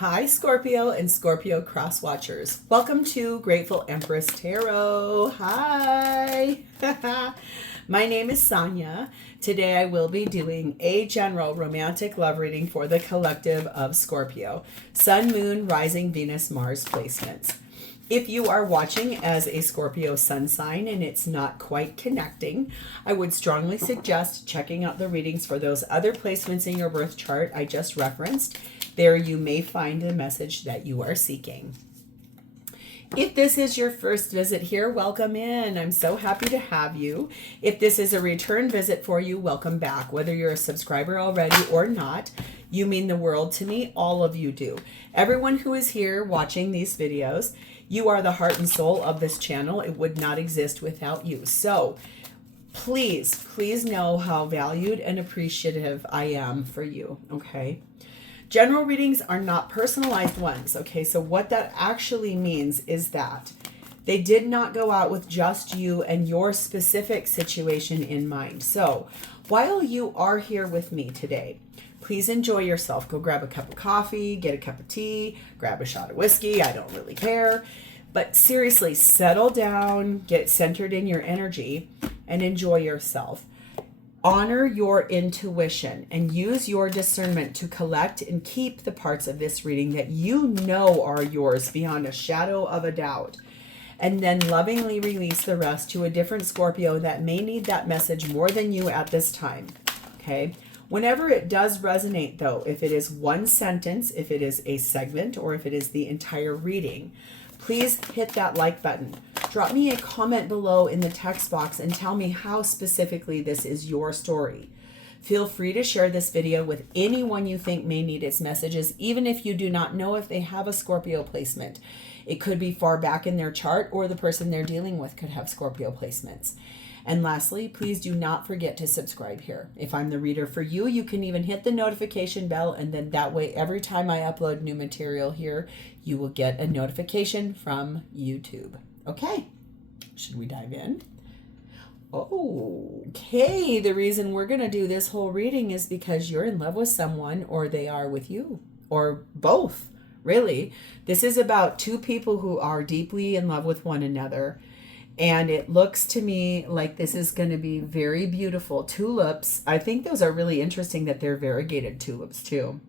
Hi, Scorpio and Scorpio cross watchers. Welcome to Grateful Empress Tarot. Hi. My name is Sonia. Today I will be doing a general romantic love reading for the collective of Scorpio. Sun, Moon, Rising, Venus, Mars placements. If you are watching as a Scorpio sun sign and it's not quite connecting, I would strongly suggest checking out the readings for those other placements in your birth chart I just referenced. There you may find the message that you are seeking. If this is your first visit here, welcome in. I'm so happy to have you. If this is a return visit for you, welcome back. Whether you're a subscriber already or not, you mean the world to me. All of you do. Everyone who is here watching these videos, you are the heart and soul of this channel. It would not exist without you. So please, please know how valued and appreciative I am for you, okay? General readings are not personalized ones, okay? So what that actually means is that they did not go out with just you and your specific situation in mind. So while you are here with me today, please enjoy yourself. Go grab a cup of coffee, get a cup of tea, grab a shot of whiskey. I don't really care. But seriously, settle down, get centered in your energy, and enjoy yourself. Honor your intuition and use your discernment to collect and keep the parts of this reading that you know are yours beyond a shadow of a doubt. And then lovingly release the rest to a different Scorpio that may need that message more than you at this time. Okay? Whenever it does resonate, though, if it is one sentence, if it is a segment, or if it is the entire reading, please hit that like button. Drop me a comment below in the text box and tell me how specifically this is your story. Feel free to share this video with anyone you think may need its messages, even if you do not know if they have a Scorpio placement. It could be far back in their chart, or the person they're dealing with could have Scorpio placements. And lastly, please do not forget to subscribe here. If I'm the reader for you, you can even hit the notification bell, and then that way every time I upload new material here, you will get a notification from YouTube. Okay, should we dive in? Okay, the reason we're going to do this whole reading is because you're in love with someone, or they are with you, or both, really. This is about two people who are deeply in love with one another. And it looks to me like this is going to be very beautiful. Tulips, I think those are really interesting that they're variegated tulips too.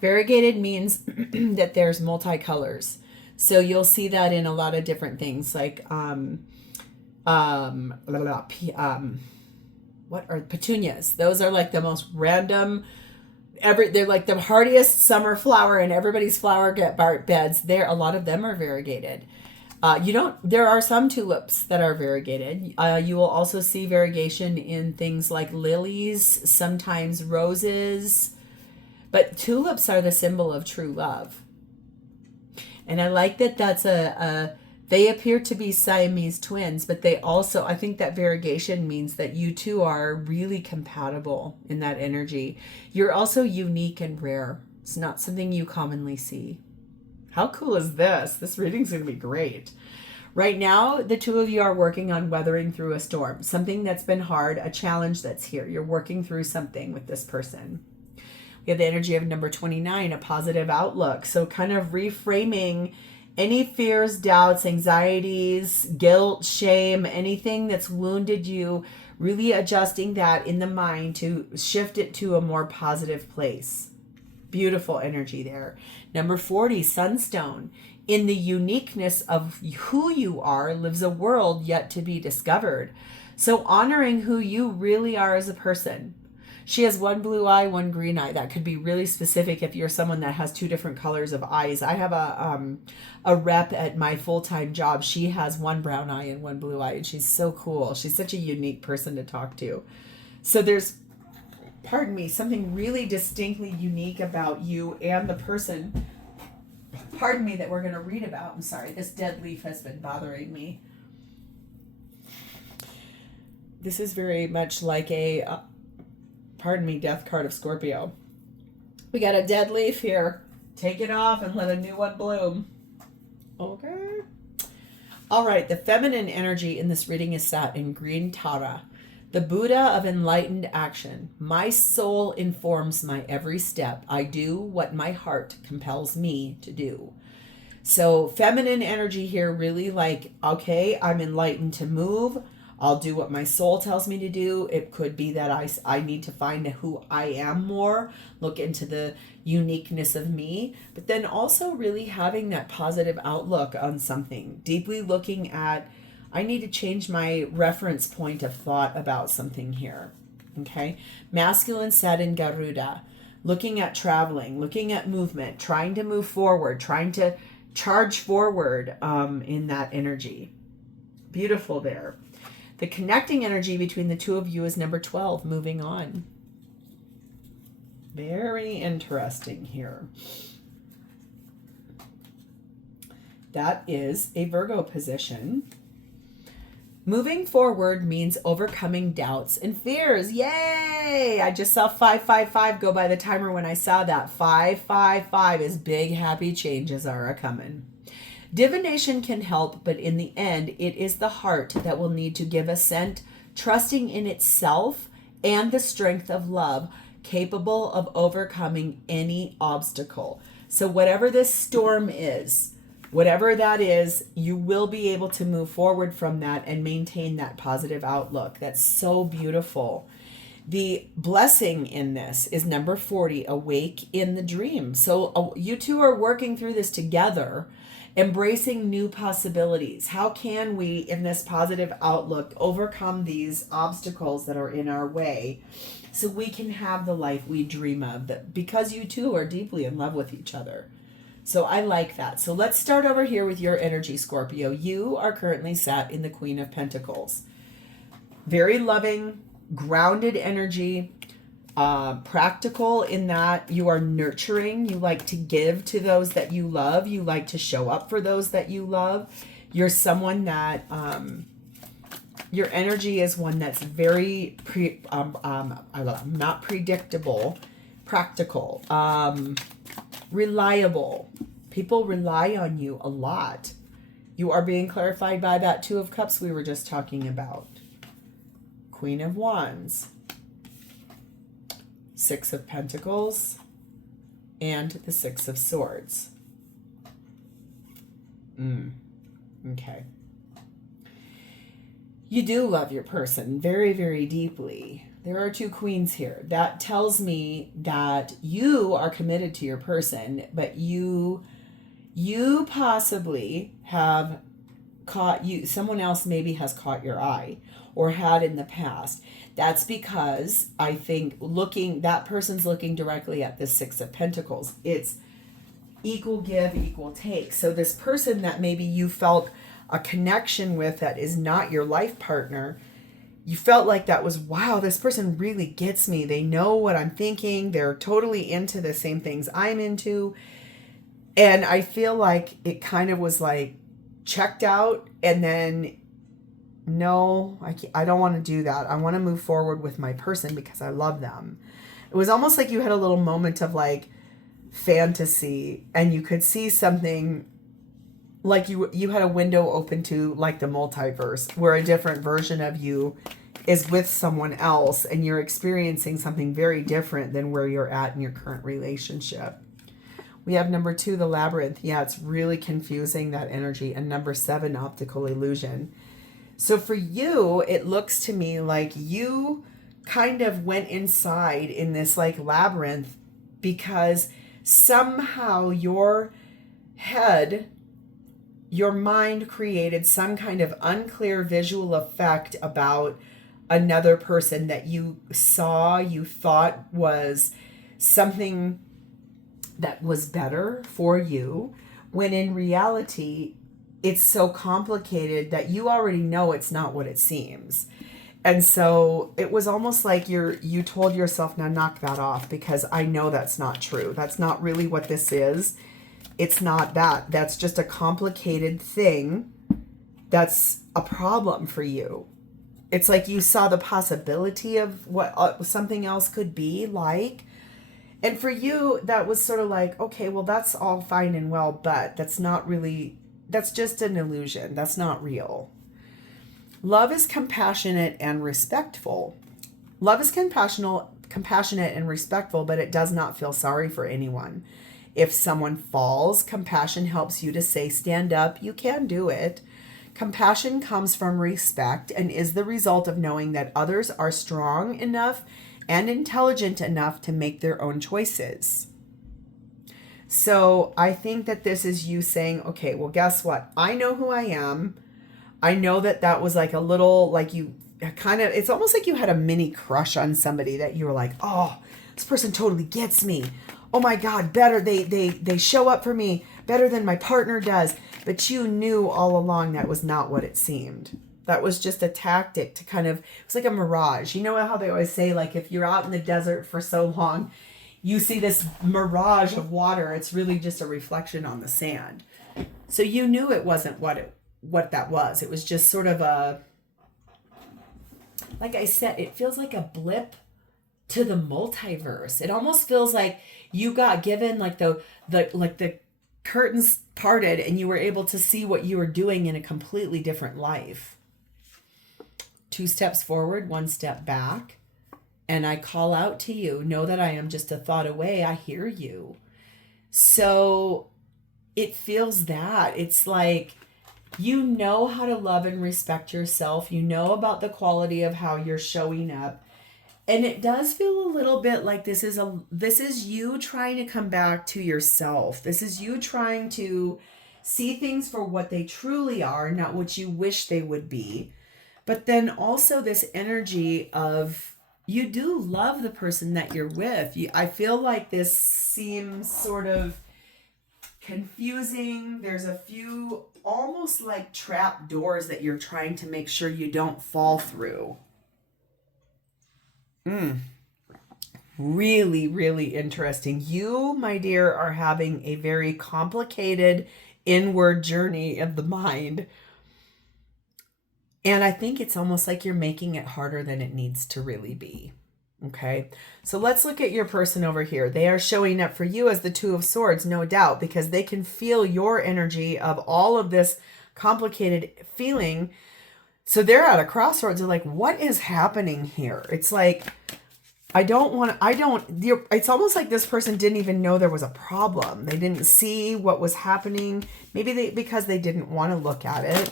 Variegated means that there's multicolors. So you'll see that in a lot of different things, like what are petunias? Those are like the most random. They're like the hardiest summer flower in everybody's flower beds. A lot of them are variegated. There are some tulips that are variegated. You will also see variegation in things like lilies, sometimes roses, but tulips are the symbol of true love. And I like that they appear to be Siamese twins, but they also, I think that variegation means that you two are really compatible in that energy. You're also unique and rare. It's not something you commonly see. How cool is this? This reading's going to be great. Right now, the two of you are working on weathering through a storm, something that's been hard, a challenge that's here. You're working through something with this person. We have the energy of number 29, a positive outlook. So kind of reframing any fears, doubts, anxieties, guilt, shame, anything that's wounded you, really adjusting that in the mind to shift it to a more positive place. Beautiful energy there. Number 40, Sunstone. In the uniqueness of who you are lives a world yet to be discovered. So honoring who you really are as a person. She has one blue eye, one green eye. That could be really specific if you're someone that has two different colors of eyes. I have a rep at my full-time job. She has one brown eye and one blue eye, and she's so cool. She's such a unique person to talk to. So there's, pardon me, something really distinctly unique about you and the person, pardon me, that we're going to read about. I'm sorry, this dead leaf has been bothering me. This is very much like a, pardon me, death card of Scorpio. We got a dead leaf here. Take it off and let a new one bloom. Okay. All right, the feminine energy in this reading is sat in green Tara. The Buddha of enlightened action. My soul informs my every step. I do what my heart compels me to do. So feminine energy here, really like, okay, I'm enlightened to move. I'll do what my soul tells me to do. It could be that I need to find who I am more, look into the uniqueness of me, but then also really having that positive outlook on something, deeply looking at, I need to change my reference point of thought about something here. Okay. Masculine set in Garuda, looking at traveling, looking at movement, trying to move forward, trying to charge forward in that energy. Beautiful there. The connecting energy between the two of you is number 12, moving on. Very interesting here. That is a Virgo position. Moving forward means overcoming doubts and fears. Yay! I just saw 555 go by the timer when I saw that. 555 is big, happy changes are a-coming. Divination can help, but in the end, it is the heart that will need to give assent, trusting in itself and the strength of love, capable of overcoming any obstacle. So whatever this storm is, whatever that is, you will be able to move forward from that and maintain that positive outlook. That's so beautiful. The blessing in this is number 40, awake in the dream. So you two are working through this together, embracing new possibilities. How can we, in this positive outlook, overcome these obstacles that are in our way so we can have the life we dream of, that because you two are deeply in love with each other. So I like that. So let's start over here with your energy, Scorpio. You are currently sat in the Queen of Pentacles. Very loving, grounded energy, practical in that you are nurturing. You like to give to those that you love. You like to show up for those that you love. You're someone that your energy is one that's very not predictable, practical, reliable. People rely on you a lot. You are being clarified by that Two of Cups we were just talking about. Queen of Wands, Six of Pentacles, and the Six of Swords. Okay. You do love your person very, very deeply. There are two queens here. That tells me that you are committed to your person, but you possibly have caught someone else maybe has caught your eye or had in the past. That's because I think that person's looking directly at the Six of Pentacles. It's equal give, equal take. So this person that maybe you felt a connection with that is not your life partner, you felt like that was, wow, this person really gets me. They know what I'm thinking. They're totally into the same things I'm into. And I feel like it kind of was like checked out and then, no, I don't want to do that. I want to move forward with my person because I love them. It was almost like you had a little moment of like fantasy and you could see something like you had a window open to like the multiverse where a different version of you is with someone else and you're experiencing something very different than where you're at in your current relationship. We have number 2, the Labyrinth. Yeah, it's really confusing, that energy. And number 7, optical illusion. So for you, it looks to me like you kind of went inside in this like labyrinth because somehow your head, your mind created some kind of unclear visual effect about another person that you saw, you thought was something that was better for you, when in reality, it's so complicated that you already know it's not what it seems. And so it was almost like you told yourself, now knock that off because I know that's not true. That's not really what this is. It's not that. That's just a complicated thing that's a problem for you. It's like you saw the possibility of what something else could be like. And for you, that was sort of like, okay, well, that's all fine and well, but that's not really, that's just an illusion. That's not real. Love is compassionate and respectful. Love is compassionate and respectful, but it does not feel sorry for anyone. If someone falls, compassion helps you to say, stand up, you can do it. Compassion comes from respect and is the result of knowing that others are strong enough and intelligent enough to make their own choices. So I think that this is you saying, okay, well, guess what? I know who I am. I know that that was like a little, like you kind of, it's almost like you had a mini crush on somebody that you were like, oh, this person totally gets me. Oh my God, better. They show up for me better than my partner does. But you knew all along that was not what it seemed. That was just a tactic to kind of, it's like a mirage. You know how they always say, like, if you're out in the desert for so long, you see this mirage of water. It's really just a reflection on the sand. So you knew it wasn't what that was. It was just sort of a, like I said, it feels like a blip to the multiverse. It almost feels like you got given like the curtains parted and you were able to see what you were doing in a completely different life. 2 steps forward, 1 step back. And I call out to you. Know that I am just a thought away. I hear you. So it feels that. It's like you know how to love and respect yourself. You know about the quality of how you're showing up. And it does feel a little bit like this is you trying to come back to yourself. This is you trying to see things for what they truly are, not what you wish they would be. But then also this energy of you do love the person that you're with. I feel like this seems sort of confusing. There's a few almost like trap doors that you're trying to make sure you don't fall through. Really, really interesting. You, my dear, are having a very complicated inward journey of the mind. And I think it's almost like you're making it harder than it needs to really be. Okay, so let's look at your person over here. They are showing up for you as the 2 of Swords, no doubt, because they can feel your energy of all of this complicated feeling. So they're at a crossroads. They're like, what is happening here? It's like, it's almost like this person didn't even know there was a problem. They didn't see what was happening. Maybe because they didn't want to look at it.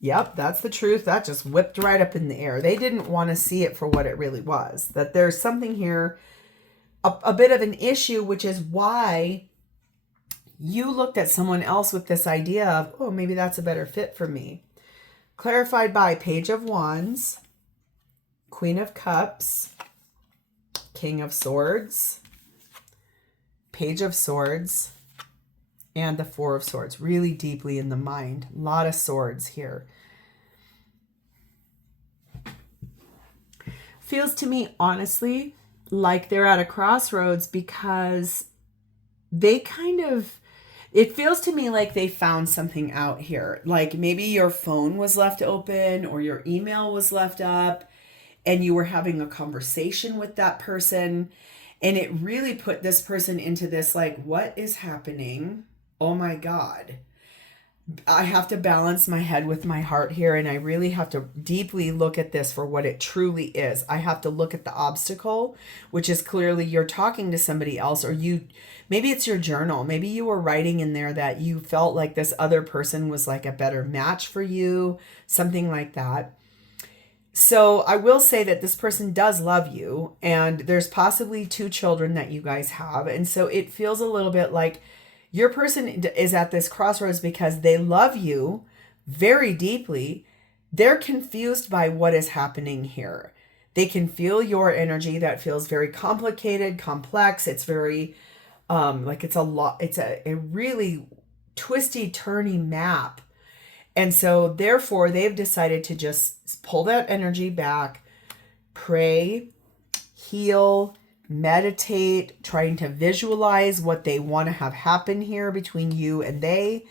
Yep, that's the truth. That just whipped right up in the air. They didn't want to see it for what it really was. That there's something here, a bit of an issue, which is why you looked at someone else with this idea of, oh, maybe that's a better fit for me. Clarified by Page of Wands, Queen of Cups, King of Swords, Page of Swords, and the 4 of Swords, really deeply in the mind. A lot of swords here. Feels to me, honestly, like they're at a crossroads because they it feels to me like they found something out here. Like maybe your phone was left open or your email was left up and you were having a conversation with that person. And it really put this person into this, like, what is happening? Oh my God, I have to balance my head with my heart here. And I really have to deeply look at this for what it truly is. I have to look at the obstacle, which is clearly you're talking to somebody else, or maybe it's your journal. Maybe you were writing in there that you felt like this other person was like a better match for you, something like that. So I will say that this person does love you, and there's possibly 2 children that you guys have. And so it feels a little bit like your person is at this crossroads because they love you very deeply. They're confused by what is happening here. They can feel your energy that feels very complicated, complex. It's very, it's a really twisty, turny map. And so therefore they've decided to just pull that energy back, pray, heal, meditate, trying to visualize what they want to have happen here between you and they.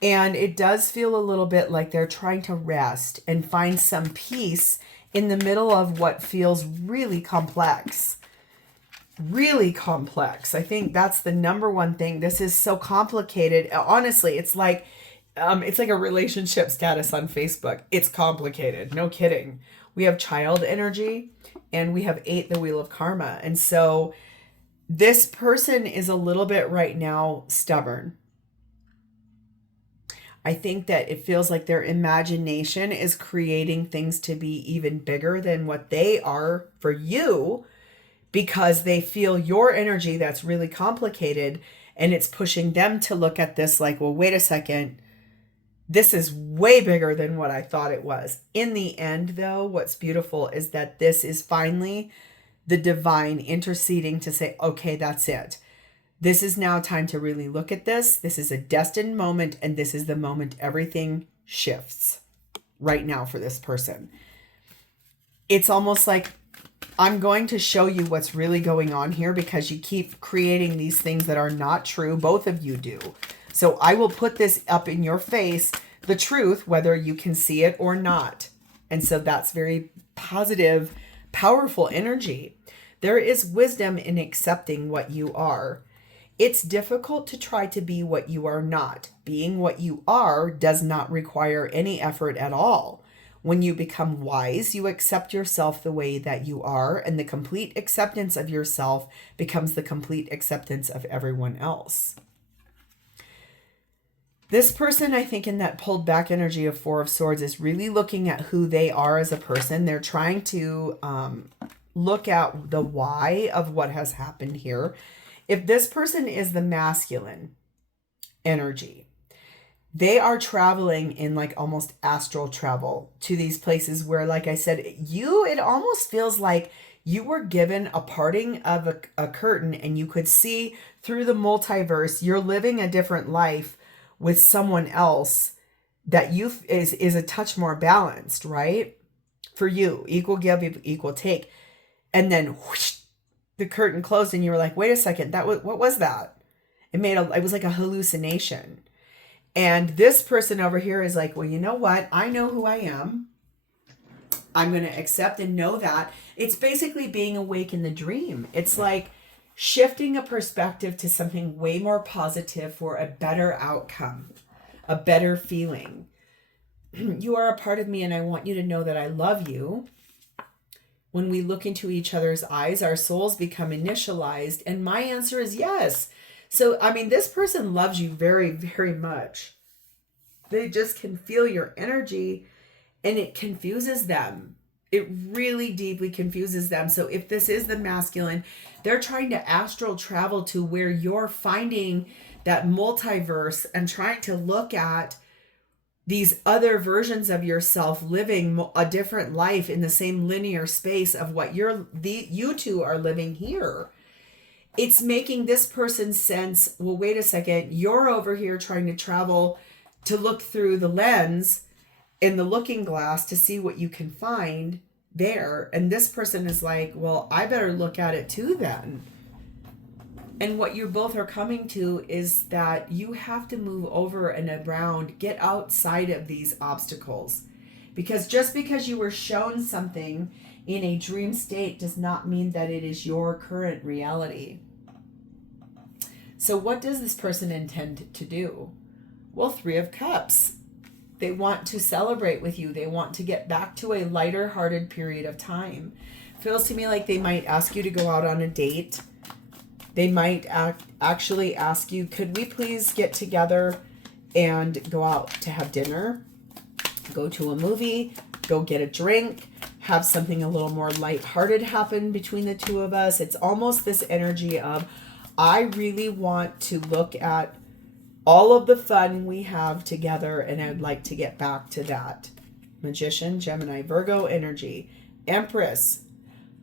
And it does feel a little bit like they're trying to rest and find some peace in the middle of what feels really complex. Really complex. I think that's the number one thing. This is so complicated. Honestly, it's like It's like a relationship status on Facebook. It's complicated. No kidding. We have child energy and we have 8, the wheel of karma. And so this person is a little bit right now stubborn. I think that it feels like their imagination is creating things to be even bigger than what they are for you, because they feel your energy that's really complicated, and it's pushing them to look at this like, well, wait a second, this is way bigger than what I thought it was. In the end, though, what's beautiful is that this is finally the divine interceding to say, okay, that's it. This is now time to really look at this. This is a destined moment, and this is the moment everything shifts right now for this person. It's almost like, I'm going to show you what's really going on here, because you keep creating these things that are not true. Both of you do. So I will put this up in your face, the truth, whether you can see it or not. And so that's very positive, powerful energy. There is wisdom in accepting what you are. It's difficult to try to be what you are not. Being what you are does not require any effort at all. When you become wise, you accept yourself the way that you are, and the complete acceptance of yourself becomes the complete acceptance of everyone else. This person, I think, in that pulled back energy of 4 of Swords is really looking at who they are as a person. They're trying to look at the why of what has happened here. If this person is the masculine energy, they are traveling in like almost astral travel to these places where, like I said, it almost feels like you were given a parting of a curtain and you could see through the multiverse. You're living a different life with someone else that is a touch more balanced, right? For you, equal give, equal take. And then whoosh, the curtain closed and you were like, wait a second, what was that? It was like a hallucination. And this person over here is like, well, you know what? I know who I am. I'm going to accept and know that. It's basically being awake in the dream. It's like shifting a perspective to something way more positive for a better outcome, a better feeling. You are a part of me, and I want you to know that I love you. When we look into each other's eyes, our souls become initialized. And my answer is yes. So, I mean, this person loves you very, very much. They just can feel your energy, and it confuses them. It really deeply confuses them. So if this is the masculine, they're trying to astral travel to where you're finding that multiverse and trying to look at these other versions of yourself living a different life in the same linear space of what you two are living here. It's making this person sense, well, wait a second, you're over here trying to travel to look through the lens in the looking glass to see what you can find there. And this person is like, well, I better look at it too then. And what you both are coming to is that you have to move over and around, get outside of these obstacles. Because just because you were shown something in a dream state does not mean that it is your current reality. So what does this person intend to do? Well, 3 of Cups. They want to celebrate with you. They want to get back to a lighter-hearted period of time. Feels to me like they might ask you to go out on a date. They might actually ask you, could we please get together and go out to have dinner, go to a movie, go get a drink, have something a little more lighthearted happen between the two of us. It's almost this energy of, I really want to look at all of the fun we have together, and I'd like to get back to that. Magician, Gemini, Virgo energy, Empress,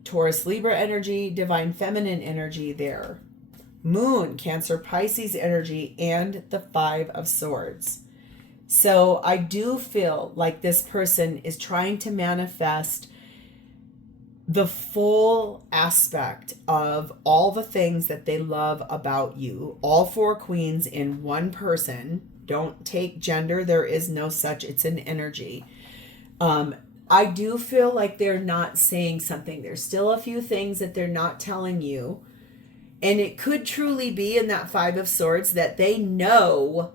Taurus, Libra energy, Divine Feminine energy there. Moon, Cancer, Pisces energy, and the 5 of Swords. So I do feel like this person is trying to manifest the full aspect of all the things that they love about you. All 4 queens in one person. Don't take gender. There is no such. It's an energy. I do feel like they're not saying something. There's still a few things that they're not telling you. And it could truly be in that 5 of Swords that they know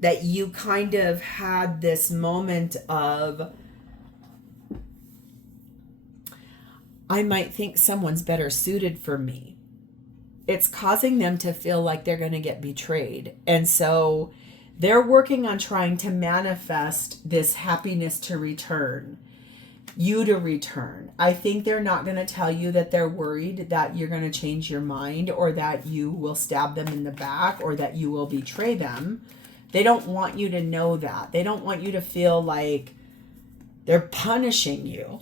that you kind of had this moment of, I might think someone's better suited for me. It's causing them to feel like they're going to get betrayed. And so they're working on trying to manifest this happiness to return, you to return. I think they're not going to tell you that they're worried that you're going to change your mind or that you will stab them in the back or that you will betray them. They don't want you to know that. They don't want you to feel like they're punishing you.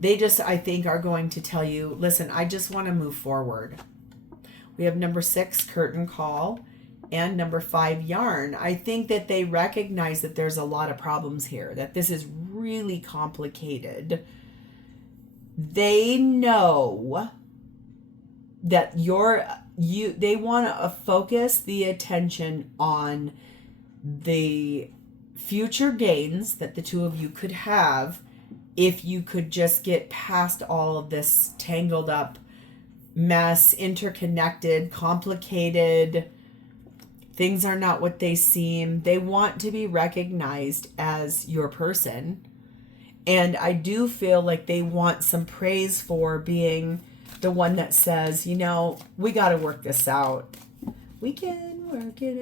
They just, I think, are going to tell you, listen, I just want to move forward. We have number 6, curtain call, and number 5, yarn. I think that they recognize that there's a lot of problems here, that this is really complicated. They know that they want to focus the attention on the future gains that the two of you could have if you could just get past all of this tangled up mess, interconnected, complicated. Things are not what they seem. They want to be recognized as your person. And I do feel like they want some praise for being the one that says, you know, we got to work this out. We can work it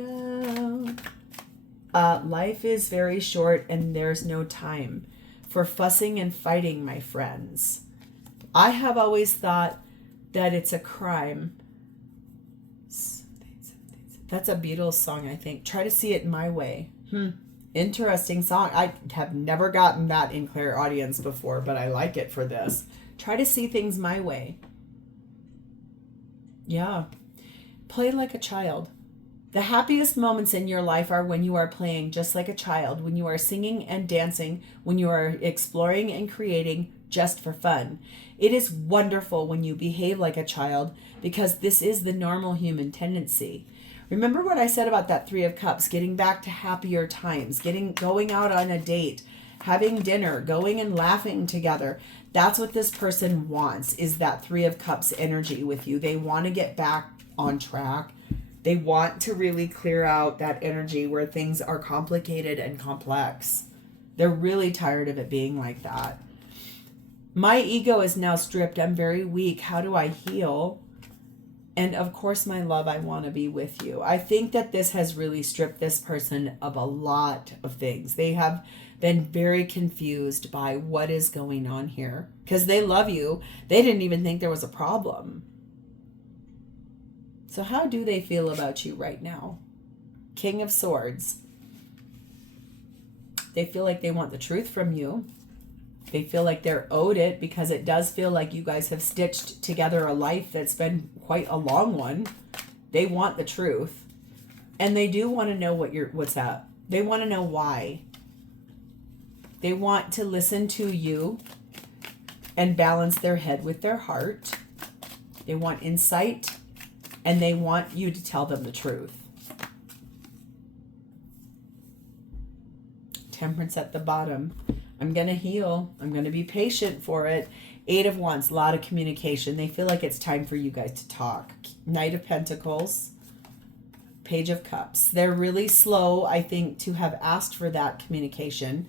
out. Life is very short and there's no time for fussing and fighting, my friends. I have always thought that it's a crime. That's a Beatles song, I think. Try to see it my way. Interesting song. I have never gotten that in clairaudience before, but I like it for this. Try to see things my way. Yeah. Play like a child. The happiest moments in your life are when you are playing just like a child, when you are singing and dancing, when you are exploring and creating just for fun. It is wonderful when you behave like a child because this is the normal human tendency. Remember what I said about that 3 of Cups, getting back to happier times, going out on a date, having dinner, going and laughing together. That's what this person wants, is that 3 of Cups energy with you. They want to get back on track. They want to really clear out that energy where things are complicated and complex. They're really tired of it being like that. My ego is now stripped. I'm very weak. How do I heal? And of course, my love, I want to be with you. I think that this has really stripped this person of a lot of things. They have been very confused by what is going on here because they love you. They didn't even think there was a problem. So how do they feel about you right now? King of Swords. They feel like they want the truth from you. They feel like they're owed it because it does feel like you guys have stitched together a life that's been quite a long one. They want the truth. And they do want to know what's up. They want to know why. They want to listen to you and balance their head with their heart. They want insight and they want you to tell them the truth. Temperance at the bottom. I'm going to heal. I'm going to be patient for it. 8 of Wands, a lot of communication. They feel like it's time for you guys to talk. Knight of Pentacles, Page of Cups. They're really slow, I think, to have asked for that communication.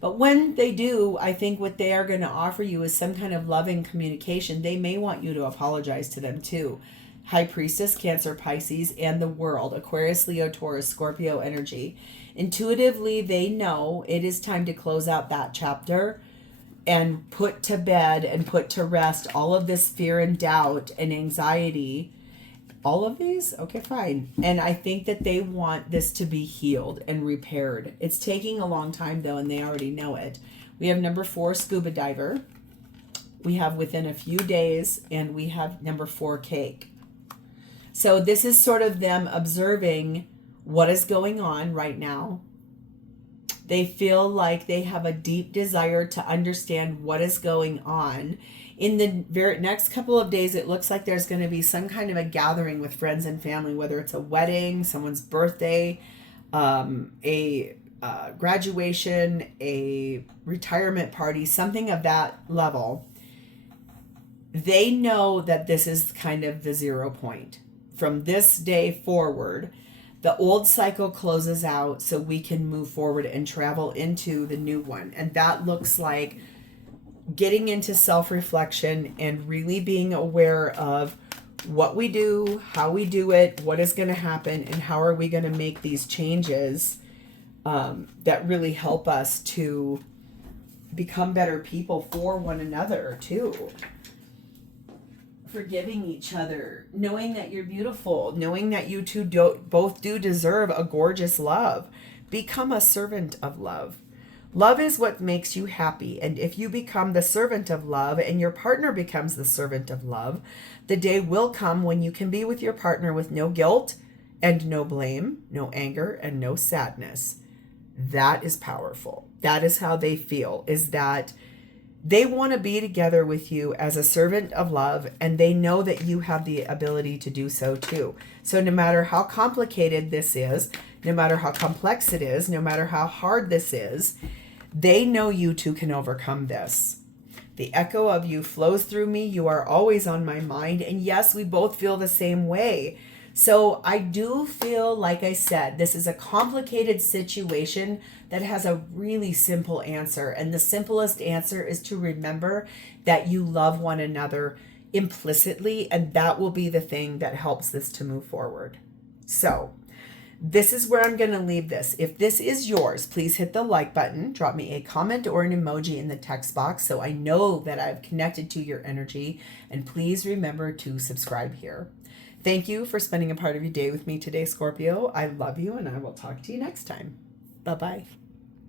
But when they do, I think what they are going to offer you is some kind of loving communication. They may want you to apologize to them too. High Priestess, Cancer, Pisces, and the World. Aquarius, Leo, Taurus, Scorpio energy. Intuitively, they know it is time to close out that chapter and put to bed and put to rest all of this fear and doubt and anxiety. All of these? Okay, fine. And I think that they want this to be healed and repaired. It's taking a long time, though, and they already know it. We have number 4, Scuba Diver. We have Within a Few Days, and we have number 4, Cake. So this is sort of them observing what is going on right now. They feel like they have a deep desire to understand what is going on. In the very next couple of days, it looks like there's going to be some kind of a gathering with friends and family, whether it's a wedding, someone's birthday, a graduation, a retirement party, something of that level. They know that this is kind of the 0 point. From this day forward, The old cycle closes out so we can move forward and travel into the new one. And that looks like getting into self-reflection and really being aware of what we do, how we do it, what is going to happen, and how are we going to make these changes that really help us to become better people for one another too. Forgiving each other, knowing that you're beautiful, knowing that you two both do deserve a gorgeous love. Become a servant of love. Love is what makes you happy, and if you become the servant of love and your partner becomes the servant of love, the day will come when you can be with your partner with no guilt and no blame, no anger, and no sadness. That is powerful. That is how they feel, is that they want to be together with you as a servant of love, and they know that you have the ability to do so too. So no matter how complicated this is, no matter how complex it is, no matter how hard this is, they know you two can overcome this. The echo of you flows through me. You are always on my mind. And yes, we both feel the same way. So I do feel, like I said, this is a complicated situation that has a really simple answer. And the simplest answer is to remember that you love one another implicitly, and that will be the thing that helps this to move forward. So this is where I'm going to leave this. If this is yours, please hit the like button, drop me a comment or an emoji in the text box so I know that I've connected to your energy, and please remember to subscribe here. Thank you for spending a part of your day with me today, Scorpio. I love you, and I will talk to you next time. Bye-bye.